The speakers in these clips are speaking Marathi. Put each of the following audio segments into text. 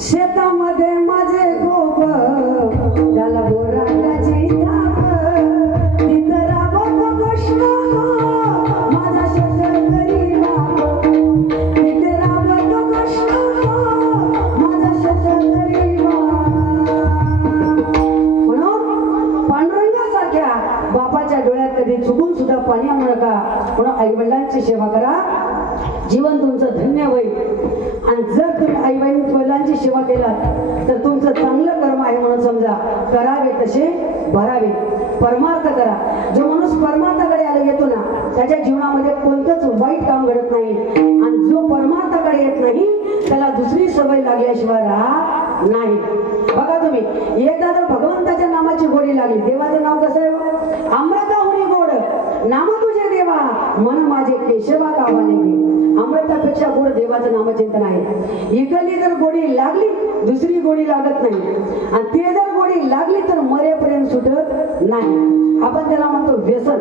शेतामध्ये माझे गोप त्याला बोराटाची थाप तिथं राबतो कष्ट माझा शेतकरी बाप तिथे राबतो कष्ट माझा शेतकरी बाप म्हणून पांडुरंगासारख्या बापाच्या डोळ्यात कधी चुकून सुद्धा पाणी आणू नका म्हणून आई वडिलांची सेवा करा जीवन तुमचं धन्य होईल आणि जर तुम्ही आई वडिलांची सेवा केलात तर तुमचं चांगलं कर्म आहे म्हणून समजा करावे तसे भरावे परमार्थ करा जो माणूस परमार्थाकडे आला येतो ना त्याच्या जीवनामध्ये कोणतंच वाईट काम घडत नाही आणि जो परमार्थाकडे येत नाही त्याला दुसरी सवय लागल्याशिवाय राहत नाही बघा तुम्ही एकदा जर भगवंताच्या नामाची गोडी लागली देवाचं नाव कसं आहे अमृताहुनी गोड नाम तुझे देवा मन माझे केशवा गावाने घे अमृतापेक्षा गोड देवाचं नामचिंतन आहे इकडली जर गोडी लागली दुसरी गोडी लागत नाही आणि ते जर गोडी लागली तर मरेपर्यंत सुटत नाही आपण त्याला म्हणतो व्यसन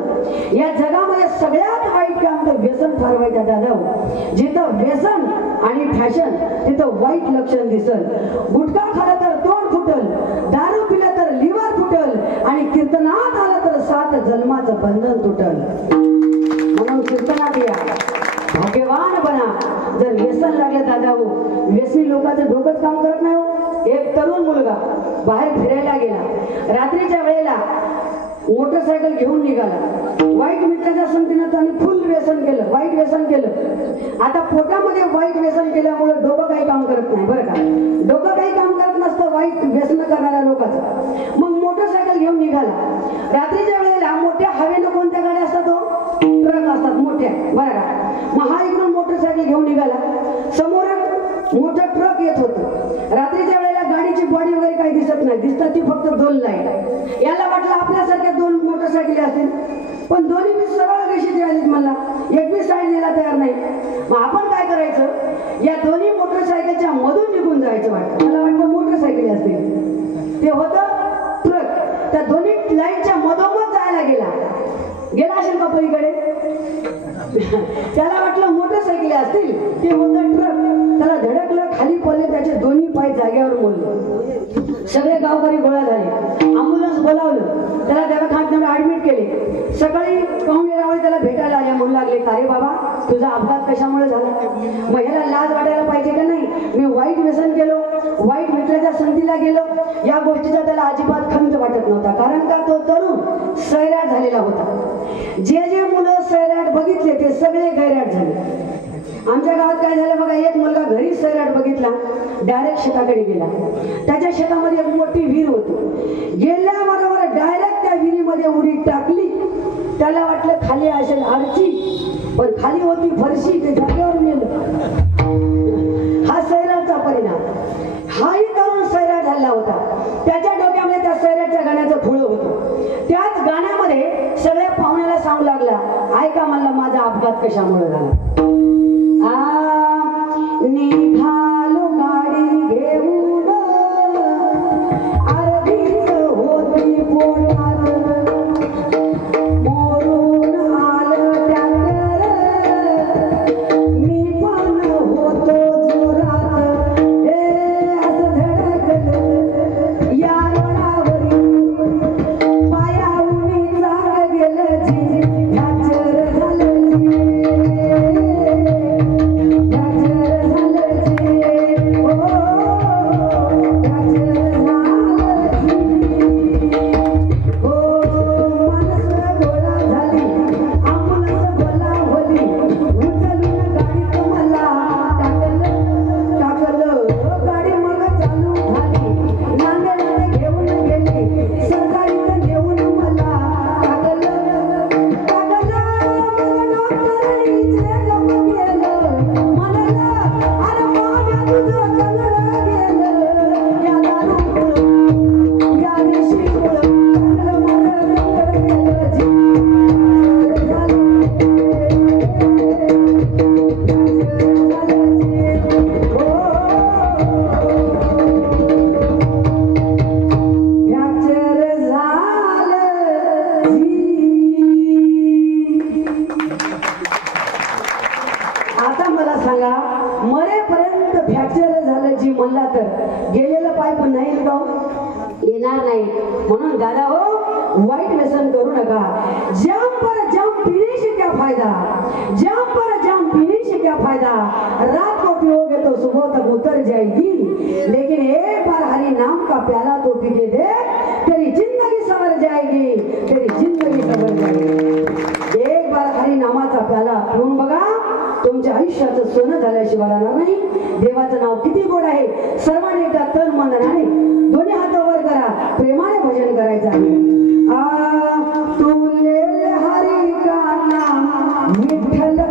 या जगामध्ये सगळ्यात वाईट काम तर व्यसन फार वाईट आहे दादा जिथं व्यसन आणि फॅशन तिथं वाईट लक्षण दिसल गुटखा खाला तर तोंड फुटल दारू पिलं तर लिव्हर फुटल आणि कीर्तनात आलं तर 7 जन्माचं बंधन तुटल म्हणून कीर्तनात या भाग्यवान बना जर व्यसन लागलं दादा हो व्यसनी लोकांचं डोकंच काम करत नाही हो एक तरुण मुलगा बाहेर फिरायला गेला रात्रीच्या वेळेला मोटरसायकल घेऊन निघाला वाईट मित्राच्या संगतीनं त्याने फुल व्यसन केलं वाईट व्यसन केलं आता पोटामध्ये वाईट व्यसन केल्यामुळे डोकं काही काम करत नाही बरं का डोकं काही काम करत नसतं वाईट व्यसन करणाऱ्या लोकांचं मग मोटरसायकल घेऊन निघाला रात्रीच्या वेळेला मोठ्या हवेनं कोणत्या गाड्या असतात हो ट्रक असतात मोठ्या बरं का मग हा इकडून मोटरसायकल घेऊन निघाला समोर मोठं ट्रक येत होतं रात्रीच्या वेळेला गाडीची बॉडी वगैरे काही दिसत नाही दिसतात ती फक्त 2 लाईट याला वाटलं आपल्यासारख्या 2 मोटरसायकली असतील पण दोन्ही मी सरळ रेषेत आलीत मला एक बी साईड द्यायला तयार नाही मग आपण काय करायचं या दोन्ही मोटरसायकलच्या मधून निघून जायचं वाटतं मला वाटलं मोटरसायकली असतील ते होतं ट्रक त्या दोन्ही लाईनच्या मधोमध जायला गेला असेल का पलीकडे त्याला वाटलं मोटरसायकली असतील ते होतं ट्रक त्याला धडकलं खाली पडले त्याचे दोन्ही पाय जागेवर मोडले सगळे गावकरी गोळा झाले ॲम्ब्युलन्स बोलावलं त्याला दवाखान्यात ऍडमिट केले सकाळी पाहुणेरावळे त्याला भेटायला आले म्हणू लागले का रे बाबा तुझा अपघात कशामुळे झाला मग ह्याला लाज वाटायला पाहिजे का नाही मी वाईट व्यसन केलो वाईट मित्राच्या संगतीला गेलो या गोष्टीचा त्याला अजिबात खंत वाटत नव्हता कारण का तो तरुण सैराट झालेला होता जे मुलं सैराट बघितले ते सगळे गैराट झाले आमच्या गावात काय झालं बघा एक मुलगा घरी सैराट बघितला डायरेक्ट शेताकडे गेला त्याच्या शेतामध्ये एक मोठी विहीर होती गेल्याबरोबर डायरेक्ट त्या विहिरीमध्ये उडी टाकली त्याला वाटलं खाली असेल आरची पण खाली होती फरशी ते जागेवर मेलं हा सैराटचा परिणाम हाही तरुण सैराट झाला होता त्याच्या डोक्यामध्ये त्या सैराटच्या गाण्याचं फुळ होतं त्याच गाण्यामध्ये सगळ्या पाहुण्याला सांगू लागला ऐका मला माझा अपघात कशामुळे झाला निघालो गाडी घेऊन अर्धीच होती पोटात मोरून आलं ट्रॅक्टर मी पण होतो जोरात हे असं धडकलं या रोडावरी पायावणी जाग गेलं जी झालं जी थांबला तर गेलेलं पाय पुन्हा येईल का येणार नाही म्हणून दादा हो वाईट व्यसन करू नका जाम पर जाम पीने से क्या फायदा जाम पर जाम पीने से क्या फायदा रात को पियोगे तो सुबह तक उतर जाएगी लेकिन एक बार हरि नाम का प्याला तो पी के दे तेरी जिंदगी संवर जाएगी तेरी जिंदगी संवर जाएगी एक बार हरि नामाचा प्याला पिऊन बघा तुमच्या आयुष्याचं सोनं झाल्याशिवाय राहणार नाही देवाचं नाव किती गोड आहे सर्वांनी एकदा तन मन धनाने दोन्ही हात वर करा प्रेमाने भजन करायचं आहे तू ले हरी का नाम विठ्ठल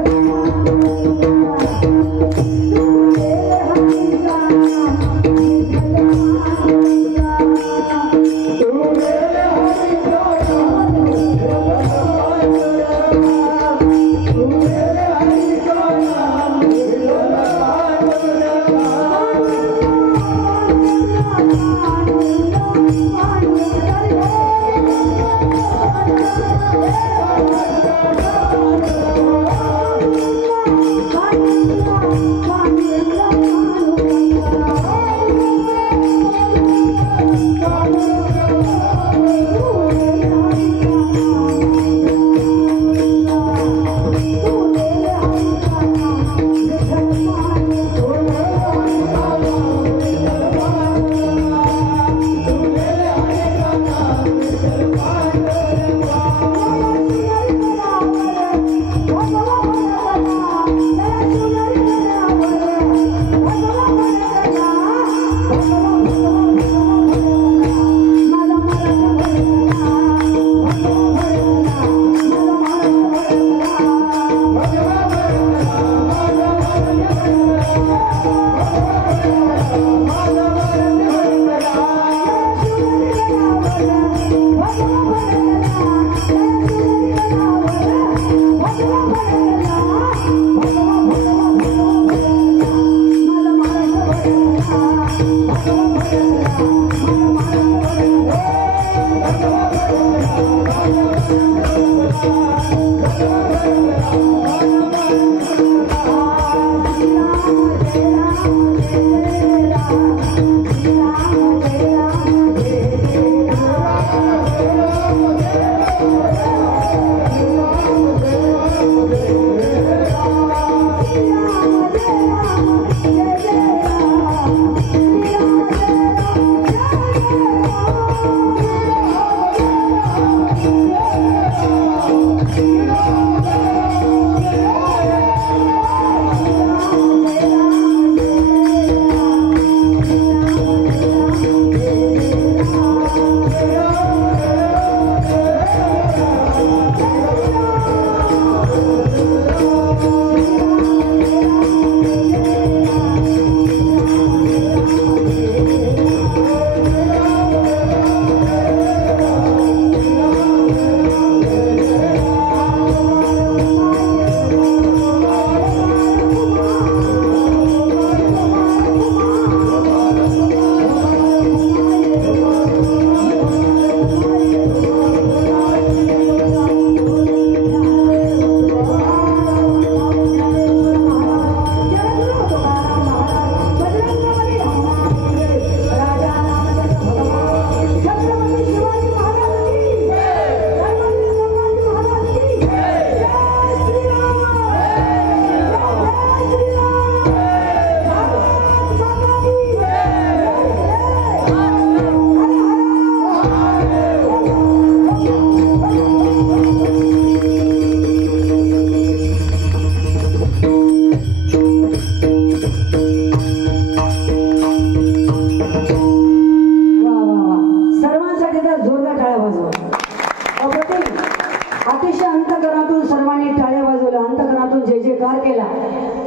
अतिशय अंतकरणातून सर्वांनी टाळ्या वाजवल्या, अंतकरणातून जय जयकार केला,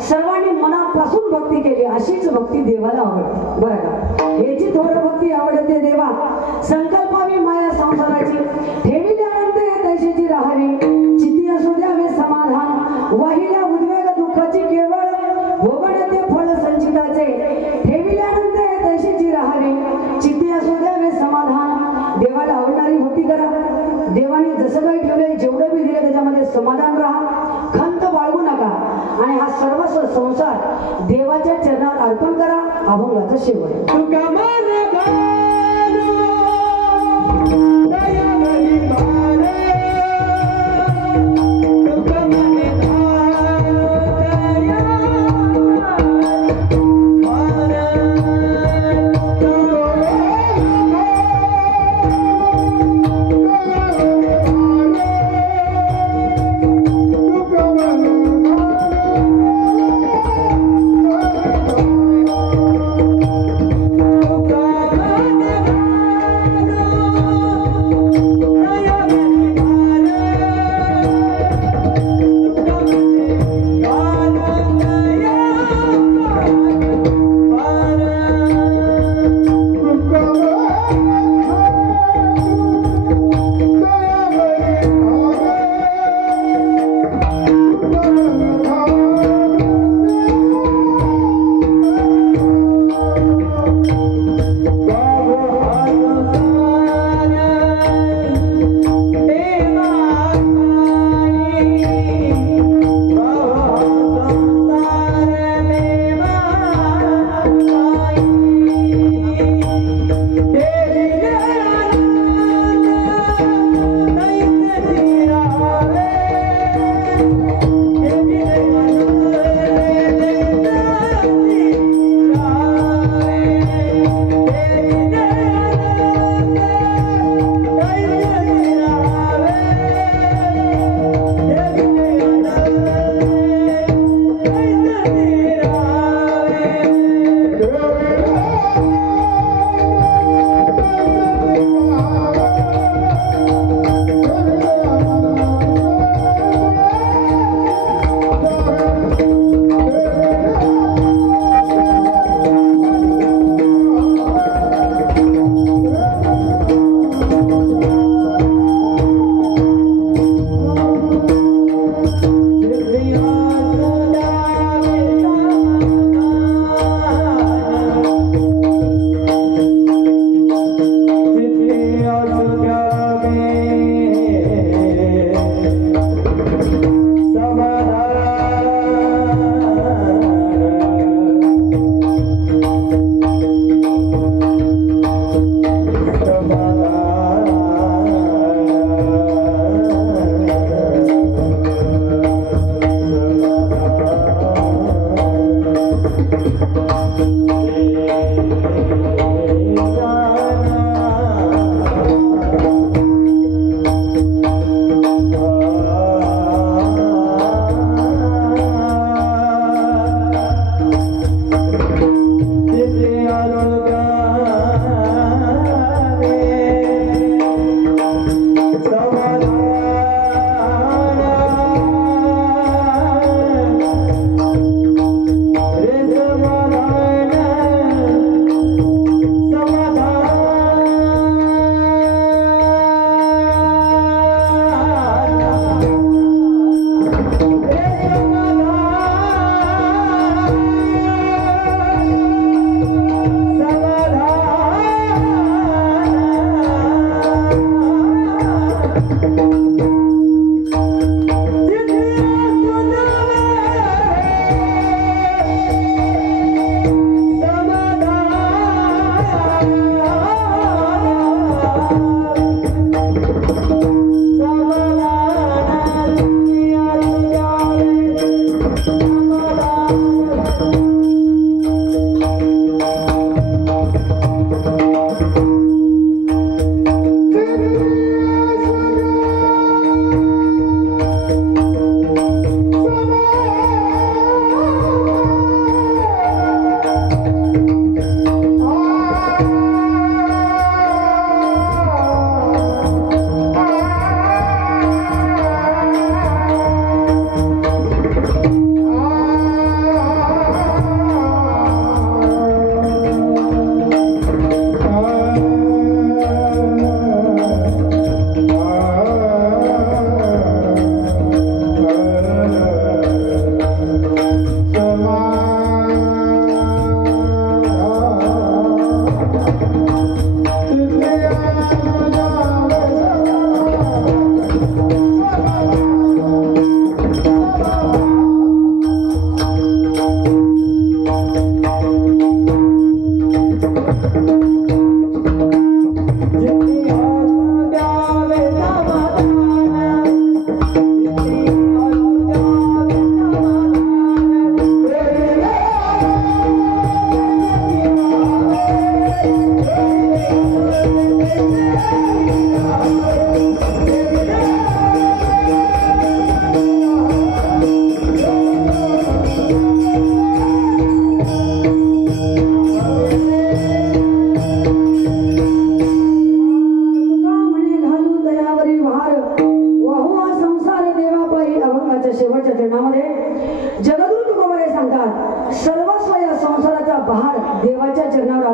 सर्वांनी मनापासून भक्ती केली. अशीच भक्ती देवाला आवडते बरं का. याची थोडं भक्ती आवडते देवा. संकल्पावी माया संसाराची ठेविल्यानंतर तैशीची राहावी. चित्ती असू द्यावे समाधान, वाहिल्या उद्वेग दुःखाची केवळ भोगणते फळ संचिताचे. ठेविल्यानंतर तैशीची राहावी. चित्ती असू द्यावे समाधान. देवाला आवडणारी भक्ती करा. देवाने जसं काही ठेवलंय, जेवढं बी दिलं त्याच्यामध्ये समाधान राहा. खंत बाळगू नका. आणि हा सर्वस्व संसार देवाच्या चरणात अर्पण करा. अभंगाचा शेवट. तुका माने भारू, दयावरी भारे, तुका माने भारू, दयावरी भारे, तुका माने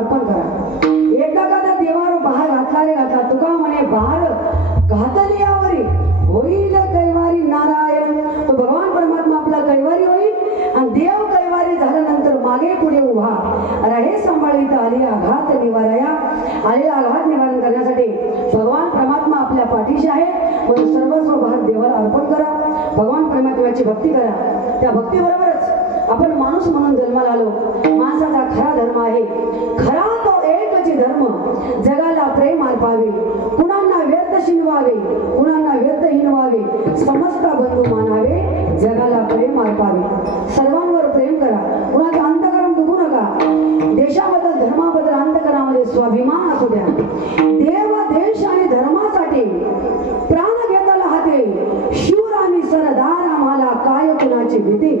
अर्पण करा. एका गाता देवावर बहार घातणारे घातला. तुका म्हणे बहार घातली यावरी होईल कैवारी नारायण. तो भगवान परमात्मा आपला कैवारी होईल आणि देव कैवारी झाल्यानंतर मागे पुढे उभा रहे सांभाळीत आले आघात निवाराया. आलेला आघात निवारण करण्यासाठी भगवान परमात्मा आपल्या पाठीशी आहे. म्हणून सर्वस्व भार देवाला अर्पण करा. भगवान परमात्म्याची भक्ती करा. त्या भक्तीबरोबरच आपण माणूस म्हणून जन्माला आलो. माणसाचा खरा धर्म आहे. खरा तो एकच धर्म जगाला प्रेम अर्पावे. कुणांना व्यर्थ शिनवावे कुणांना व्यर्थ हिनवावे. समस्त बंधू मानावे जगाला प्रेम अर्पावे. सर्वांवर प्रेम करा. कुणाचं अंतकरण दुखू नका. देशाबद्दल धर्माबद्दल अंतकरणामध्ये स्वाभिमान असू द्या. देव देश आणि धर्मासाठी प्राण घेताला हाते शूर आणि सरदार आम्हाला काय कुणाची भीती.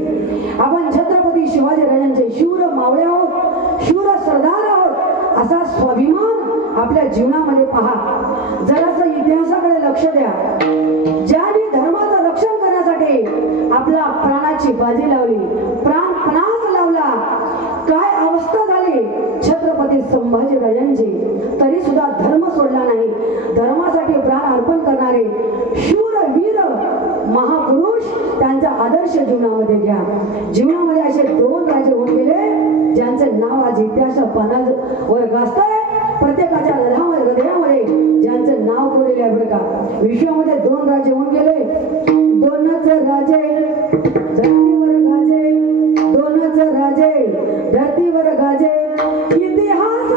आपण छत्रपती शिवाजी राजांचे शूर मावळे आहोत. शूर सरदार आहोत. असा स्वाभिमान आपल्या जीवनामध्ये पहा. जरासं इतिहासाकडे लक्ष द्या. ज्याने धर्माचं रक्षण करण्यासाठी आपल्या प्राणाची बाजी लावली प्राणपणाच लावला. काय अवस्था झाली छत्रपती संभाजी राजांची. तरी सुद्धा धर्म सोडला नाही. धर्मासाठी प्राण अर्पण करणारे शूर वीर महापुरुष त्यांचा आदर्श जीवनामध्ये घ्या. जीवनामध्ये असे 2 राजे होऊन गेले ज्यांचं नाव आज इतिहास पानावर गाजतंय. प्रत्येकाच्या हृदयामध्ये ज्यांचं नाव कोरलेलं आहे बरं का. विश्वामध्ये 2 राजे होऊन गेले. 2च राजे धरतीवर गाजे. 2च राजे धरतीवर गाजे. इतिहास